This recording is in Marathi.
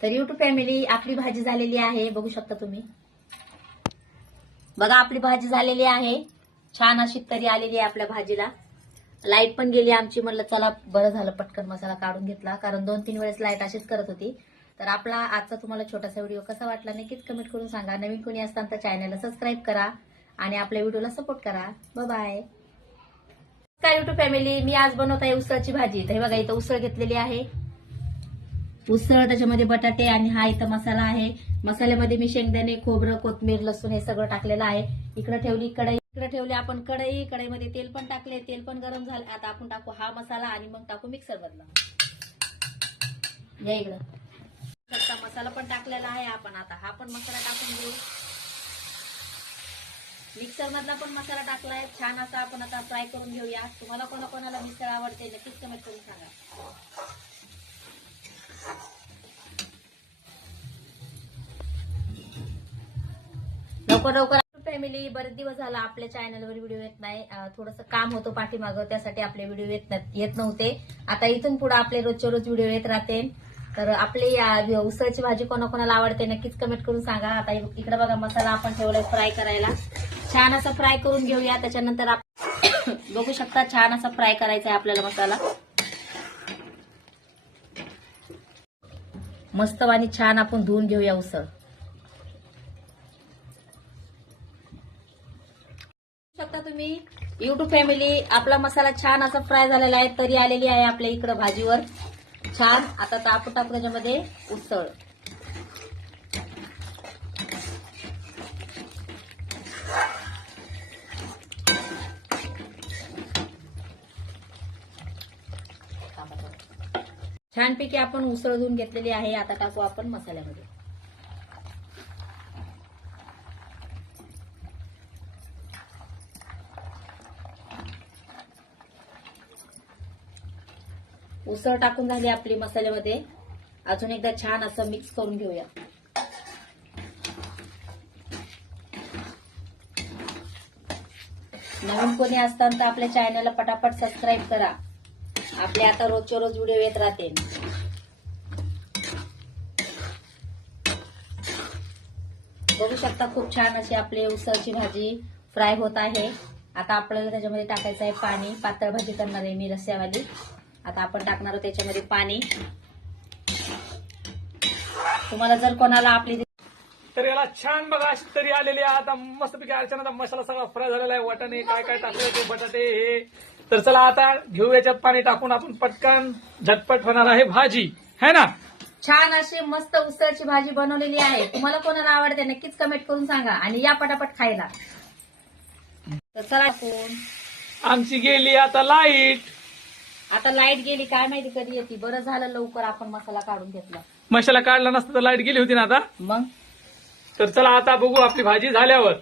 तर युट्यूब फॅमिली आपली भाजी झालेली आहे, बघू शकता तुम्ही. बघा आपली भाजी झालेली आहे, छान अशी तरी आलेली आहे आपल्या भाजीला. लाईट पण गेली आमची, म्हणलं चला बरं झालं पटकन मसाला काढून घेतला, कारण 2-3 वेळेस लाईट अशीच करत होती. तर आपला आजचा तुम्हाला छोटासा व्हिडिओ कसा वाटला नक्कीच कमेंट करून सांगा. नवीन कोणी असताना तर चॅनलला सबस्क्राईब करा आणि आपल्या व्हिडिओला सपोर्ट करा. Bye bye. काय युट्यूब फॅमिली, मी आज बनवत आहे उसळची भाजी. तर हे बघा इथं उसळ घेतलेली आहे, उसळ, त्याच्यामध्ये बटाटे आणि हा इथं मसाला आहे. मसाल्यामध्ये मी शेंगदाणे, खोबरं, कोथिंबीर, लसूण हे सगळं टाकलेलं आहे. इकडे ठेवली कढई, इकडे ठेवली आपण कढई, कढईमध्ये तेल पण टाकले, तेल पण गरम झालं. आता आपण टाकू हा मसाला आणि मग टाकू मिक्सर मधला. या इकडं मसाला पण टाकलेला आहे आपण. आता हा पण मसाला टाकून घेऊ. मिक्सर मधला पण मसाला टाकलाय, छान असा आपण आता फ्राय करून घेऊया. तुम्हाला कोणाकोणाला मिसळ आवडते नक्कीच कमेंट करून सांगा. लवकर लवकर फॅमिली, बरेच दिवस झाला आपल्या चॅनलवर व्हिडिओ येत नाही. थोडंसं काम होतं पाठीमागं, त्यासाठी आपले व्हिडिओ येत नव्हते. आता इथून पुढे आपले रोजच्या रोज व्हिडिओ येत राहते. तर आपली उसळची भाजी कोणाकोणाला आवडते नक्कीच कमेंट करून सांगा. आता इकडे बघा मसाला आपण ठेवलाय फ्राय करायला, छान असा फ्राय करून घेऊया. त्याच्यानंतर बघू शकता छान असा फ्राय करायचा आहे आपल्याला मसाला. मस्त आणि छान आपण धुवून घेऊया उसळ. शकता तुम्ही युट्यूब फॅमिली, आपला मसाला छान असा फ्राय झालेला आहे, तरी आलेली आहे आपल्या इकडे भाजीवर छान. आता आपण टाकू त्याच्यामध्ये उसळ. छानपैकी आपण उसळ धुवून घेतलेली आहे. आता टाकू आपण मसाल्यामध्ये. उसळ टाकून झाली आपली मसाल्यामध्ये. अजून एकदा छान असं मिक्स करून घेऊया. नवीन कोणी असताना तर आपल्या चॅनलला पटापट सबस्क्राईब करा. आपले आता रोजच्या रोज व्हिडिओ येत राहते. बघू शकता खूप छान अशी आपली उसळची भाजी फ्राय होत आहे. आता आपल्याला त्याच्यामध्ये टाकायचं आहे पाणी. पातळ भाजी करणार आहे मी, रस्स्यावाली. आता आपण टाकणार आहोत त्याच्यामध्ये पाणी. तुम्हाला जर कोणाला आपली तर याला छान बघा अशी तरी आलेली आहे. आता मस्तपैकी अर्चनाचा मसाला सगळा फ्राय झालेला आहे. वाटाणे काय काय टाकले ते बटाटे हे. तर चला आता घेऊ याच्यात पाणी टाकून, आपण पटकन झटपट होणार आहे भाजी, है ना. छान अशी मस्त उसळची भाजी बनवलेली आहे. तुम्हाला कोणाला आवडते नक्कीच कमेंट करून सांगा आणि या पटापट खायला. तर चला कोण आमची गेली आता लाईट. आता लाईट गेली, काय माहिती कधी येते. बरं झालं लवकर आपण मसाला काढून घेतला. मसाला काढला नसता तर लाईट गेली होती ना आता. मग तर चला आता बघू आपली भाजी झाल्यावर.